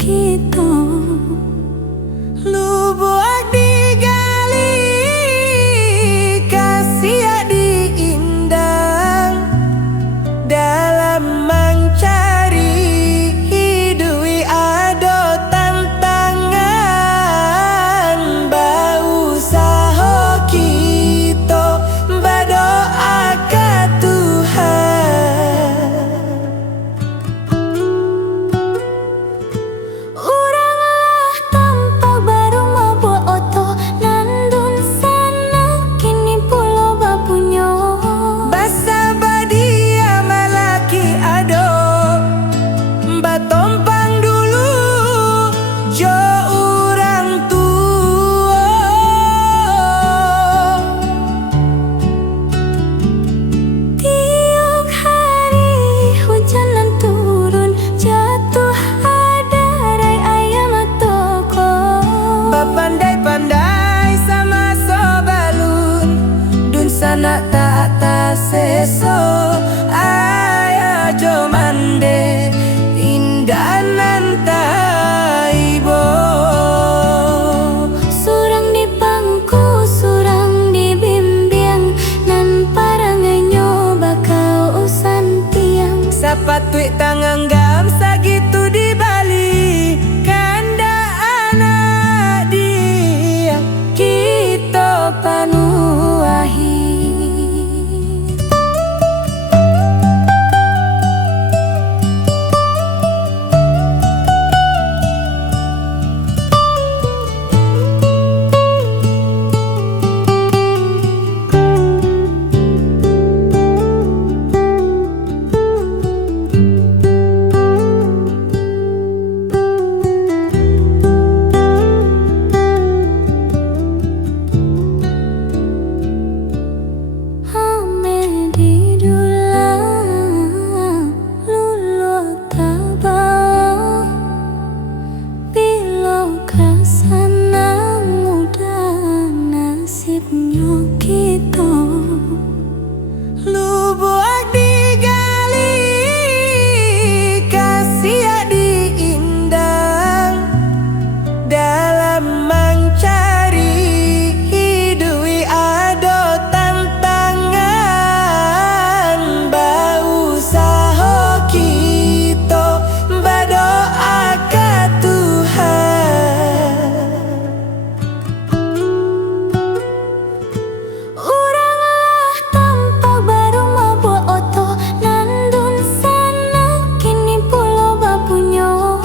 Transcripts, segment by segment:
kita. Lubuak digali, kasih diindang dalam mencari hidui ado tantangan. Bau saho kita berdoa ke Tuhan. Uranglah tampak baru mabuk oto nandun sana kini pulau bapunyo. Basa badia malaki ado batompang dulu jo urang tua. Tiap hari hujanan turun jatuh ada rai ayam toko. Bapandai-pandai sama sobalun dun sana tak seso. Ayo jo mande indanan taibo. Surang di pangku, surang di bimbing nan parangai nyoba kau usan tiang. Sapatui tangan gam sagitu di Bali kanda anak dia kita panuahi. Lubuak digali, kasih diindang dalam mencari hidui ado tantangan. Bau saho kita berdoa ke Tuhan. Uranglah tampak baru mabuk oto nandun sana kini pulau bapunyo.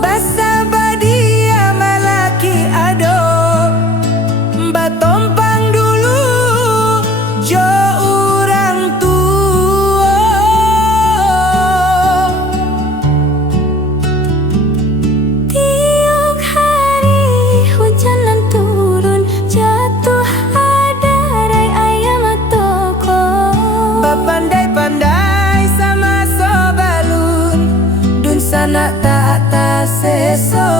Basa badia malaki ado batompang dulu jo urang tua. Tiap hari hujanan turun jatuh ada rai ayam toko. Bapandai-pandai sama sobalun dun sana tak seso.